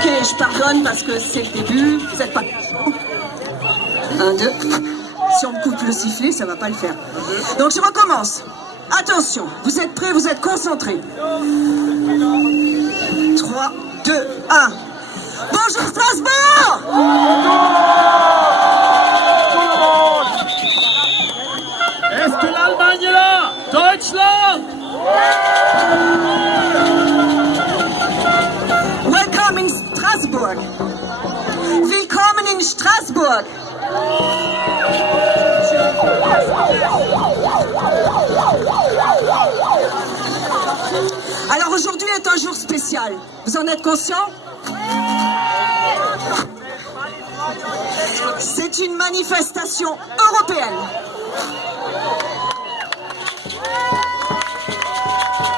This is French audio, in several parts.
Ok, je pardonne parce que c'est le début, vous n'êtes pas chaud. 1, 2. Si on me coupe le sifflet, ça va pas le faire. Donc je recommence. Attention, vous êtes prêts, vous êtes concentrés. 3, 2, 1. Bonjour Strasbourg! Est-ce que l'Allemagne est là? Deutschland! Welcome in Strasbourg. Willkommen in Strasbourg. Alors aujourd'hui est un jour spécial. Vous en êtes conscient? C'est une manifestation européenne.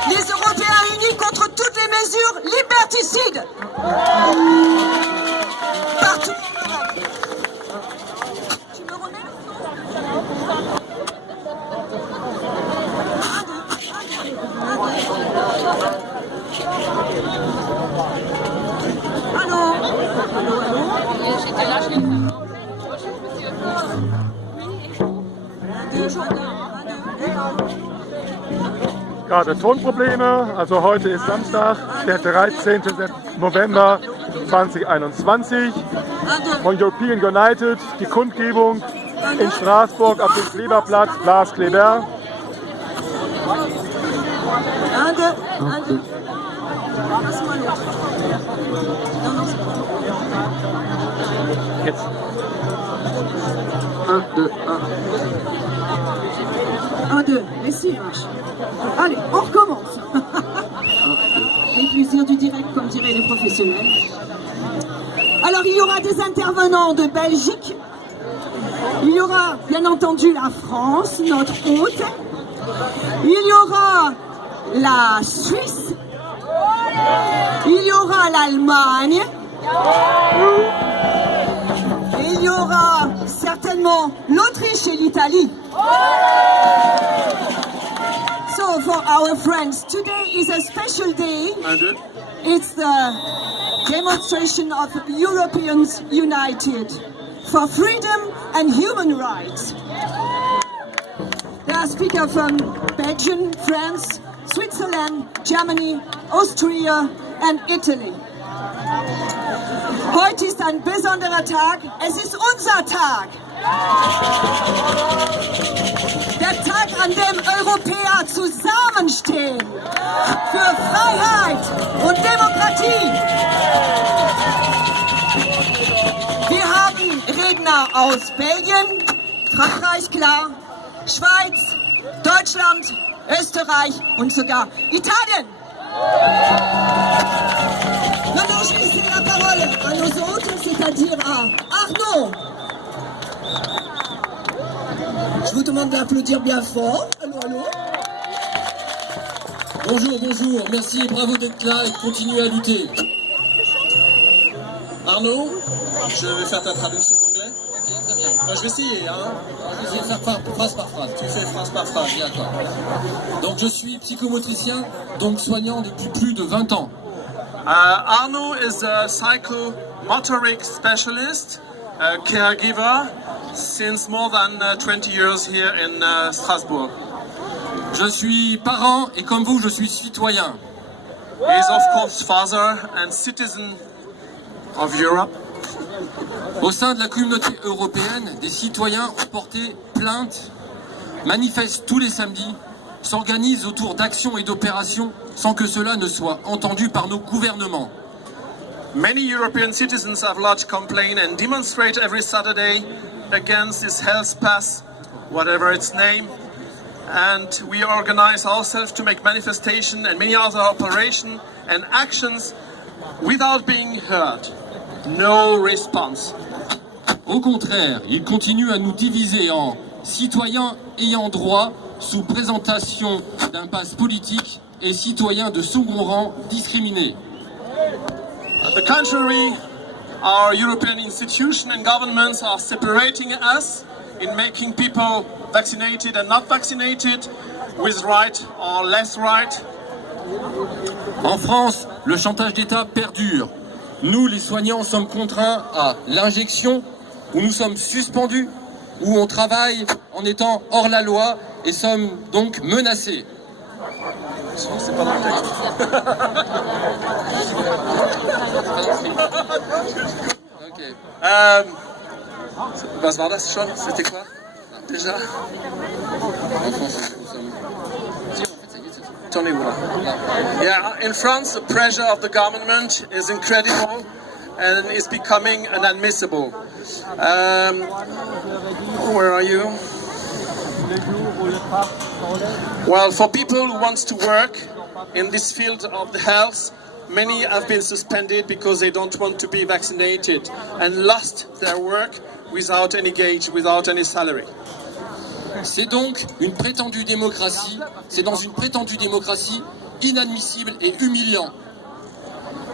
Les Européens unis contre toutes les mesures liberticides. Partout. Tu me remets Allô? Allô, allô? J'étais là, je l'ai fait. Gerade Tonprobleme, also heute ist Samstag, der 13. November 2021 von European United, die Kundgebung in Straßburg auf dem Kleberplatz, Place Kleber. 1, 2, 1, 2. Passe-moi l'autre. Non, non, c'est pas. Jetzt. 1, 2, 1. 1, 2. Mais si, vache. Allez, on recommence. Les plaisirs du direct, comme diraient les professionnels. Alors, il y aura des intervenants de Belgique. Il y aura, bien entendu, la France, notre hôte. Il y aura la Suisse. Il y aura l'Allemagne. Et il y aura certainement l'Autriche et l'Italie. So for our friends, today is a special day. It's the demonstration of Europeans united for freedom and human rights. There are speakers from Belgium, France, Switzerland, Germany, Austria and Italy. Heute ist ein besonderer Tag. Es ist unser Tag. Der Tag, an dem Europäer zusammenstehen für Freiheit und Demokratie. Wir haben Redner aus Belgien, Frankreich, klar, Schweiz, Deutschland, Österreich und sogar Italien. Maintenant, je vais laisser la parole à nos autres, c'est-à-dire à Arnaud. Je vous demande d'applaudir bien fort. Allô, allô. Bonjour, bonjour, merci et bravo d'être là et de continuer à lutter. Arnaud, je vais faire ta traduction en anglais. Ok, très bien. Enfin, je vais essayer, hein. Je vais faire phrase par phrase. Tu fais phrase par phrase, d'accord. Donc je suis psychomotricien, donc soignant depuis plus de 20 ans. Arnaud is a psychomotoric specialist, a caregiver, since more than 20 years here in Strasbourg. Je suis parent et comme vous, je suis citoyen. He is of course father and citizen of Europe. Au sein de la communauté européenne, des citoyens ont porté plainte, manifestent tous les samedis, s'organisent autour d'actions et d'opérations sans que cela ne soit entendu par nos gouvernements. Many European citizens have lodged complaint and demonstrate every Saturday against this health pass, whatever its name. And we organize ourselves to make manifestation and many other operations and actions without being heard. No response. Au contraire, ils continuent à nous diviser en citoyens ayant droit sous présentation d'un pass politique et citoyens de second rang discriminés. On the contrary, our European institutions and governments are separating us in making people vaccinated and not vaccinated, with right or less right. En France, le chantage d'État perdure. Nous, les soignants, sommes contraints à l'injection, où nous sommes suspendus, où on travaille en étant hors la loi et sommes donc menacés. C'est pas mon texte. Ok. Was war das schon? C'était quoi? Déjà? En France, nous sommes... Si, en fait, ça y est, c'est ça. Tell me what. Yeah, in France, the pressure of the government is incredible and is becoming inadmissible. Where are you? Well, for people who want to work in this field of the health, many have been suspended because they don't want to be vaccinated and lost their work without any gauge, without any salary. C'est donc une prétendue démocratie, c'est dans une prétendue démocratie inadmissible et humiliant.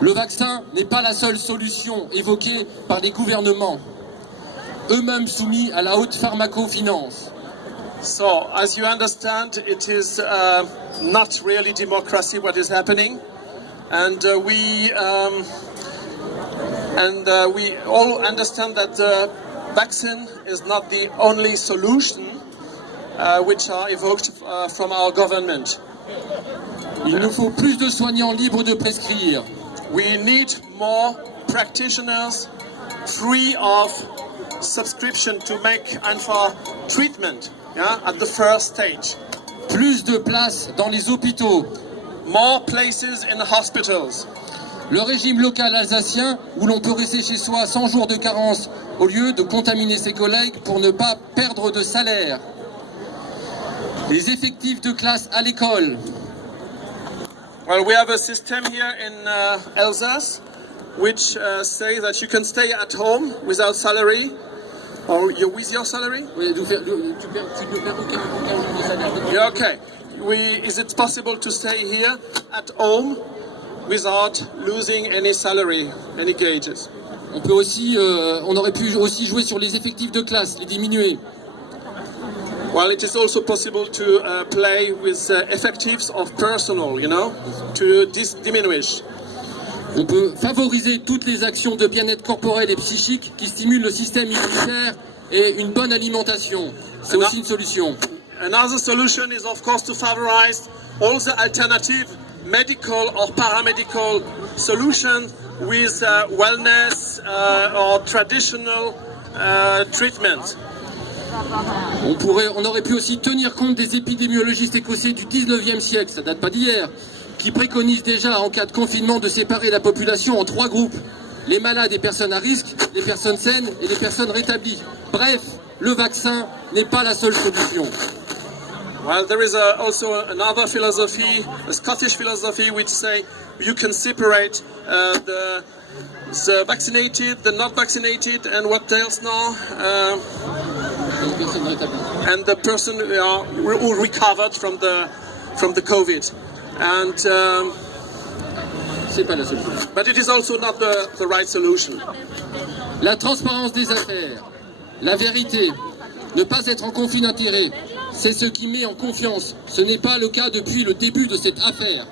Le vaccin n'est pas la seule solution évoquée par les gouvernements, eux-mêmes soumis à la haute pharmacofinance. So, as you understand, it is not really democracy what is happening, and we all understand that the vaccine is not the only solution which are evoked from our government. Il nous faut plus de soignants libres de prescrire. We need more practitioners free of subscription to make and for treatment, yeah, at the first stage. Plus de places dans les hôpitaux. More places in hospitals. Le régime local alsacien, où l'on peut rester chez soi 100 jours de carence au lieu de contaminer ses collègues pour ne pas perdre de salaire. Les effectifs de classe à l'école. Well, we have a system here in Alsace which says that you can stay at home without salary, or you're with your salary? Yeah, okay. Is it possible to stay here at home without losing any salary, any gauges? On peut aussi, on aurait pu aussi jouer sur les effectifs de classe, les diminuer. Well, it is also possible to play with effectives of personal, you know, to diminish. On peut favoriser toutes les actions de bien-être corporel et psychique qui stimulent le système immunitaire et une bonne alimentation. C'est aussi une solution. Another solution is, of course, to favorize all the alternative medical or paramedical solutions with wellness or traditional treatment. On aurait pu aussi tenir compte des épidémiologistes écossais du 19e siècle, ça date pas d'hier, qui préconisent déjà en cas de confinement de séparer la population en 3 groupes. Les malades et personnes à risque, les personnes saines et les personnes rétablies. Bref, le vaccin n'est pas la seule solution. Well, there is also another philosophy, a Scottish philosophy, which say you can separate the vaccinated, the not vaccinated, and what else now? And the person who recovered from the COVID. And c'est pas la solution. But it is also not the right solution. La transparence des affaires, la vérité, ne pas être en conflit d'intérêts, c'est ce qui met en confiance. Ce n'est pas le cas depuis le début de cette affaire.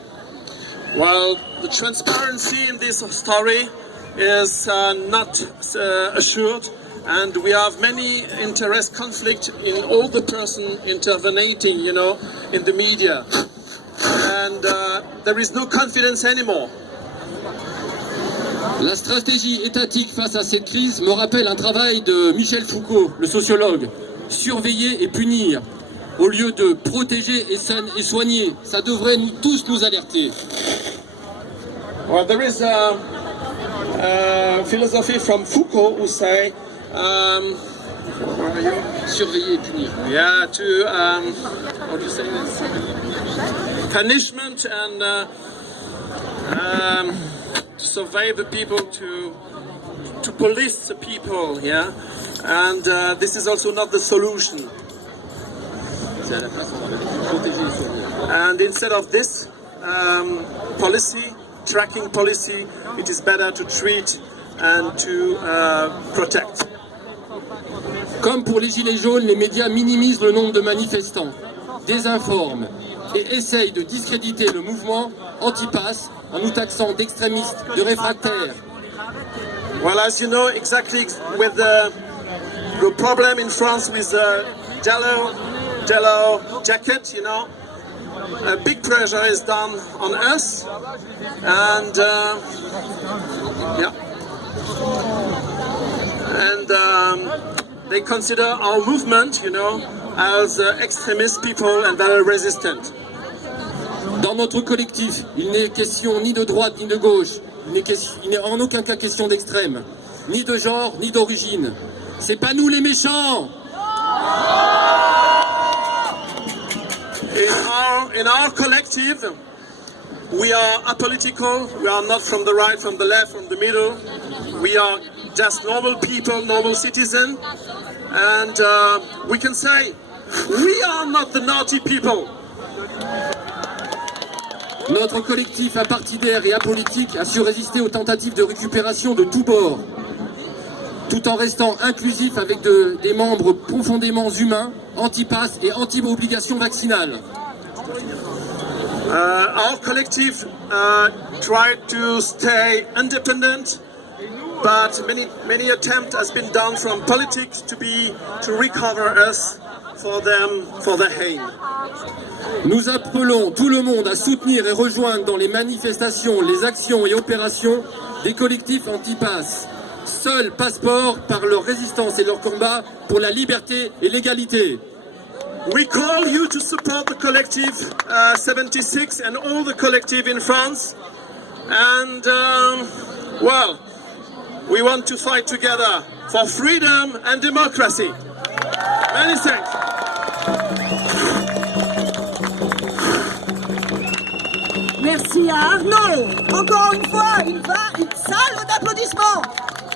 Well, the transparency in this story is not assured, and we have many interest conflict in all the person intervening, you know, in the media, and there is no confidence anymore. La stratégie étatique face à cette crise me rappelle un travail de Michel Foucault, le sociologue. Surveiller et punir, au lieu de protéger et soigner. Ça devrait tous nous alerter. Well, there is a philosophy from Foucault who say, surveiller et punir. Yeah, to how do you say this? Punishment and to survey the people, to police the people, yeah, and this is also not the solution. And instead of this policy, tracking policy, it is better to treat and to protect. Comme pour les Gilets jaunes, les médias minimisent le nombre de manifestants, désinforment et essayent de discréditer le mouvement anti-pass en nous taxant d'extrémistes, de réfractaires. Well, as you know, exactly with the problem in France with the yellow jacket, you know, a big pressure is done on us, and yeah, and they consider our movement, you know, as extremist people and very resistant. Dans notre collectif, il n'est question ni de droite ni de gauche, il n'est en aucun cas question d'extrême, ni de genre, ni d'origine. C'est pas nous les méchants. In our collective, we are apolitical. We are not from the right, from the left, from the middle. We are just normal people, normal citizens, and we can say we are not the naughty people. Notre collectif apartidaire et apolitique a su résister aux tentatives de récupération de tous bords, tout en restant inclusif avec des membres profondément humains, anti-pass et anti-obligation vaccinale. Our collective tried to stay independent, but many attempts has been done from politics to recover us for their aim. Nous appelons tout le monde à soutenir et rejoindre dans les manifestations, les actions et opérations des collectifs anti-pass. Seuls passeport par leur résistance et leur combat pour la liberté et l'égalité. We call you to support the collective 76 and all the collective in France. And, well, we want to fight together for freedom and democracy. Many thanks. Merci à Arnaud. Encore une fois, une salve d'applaudissements.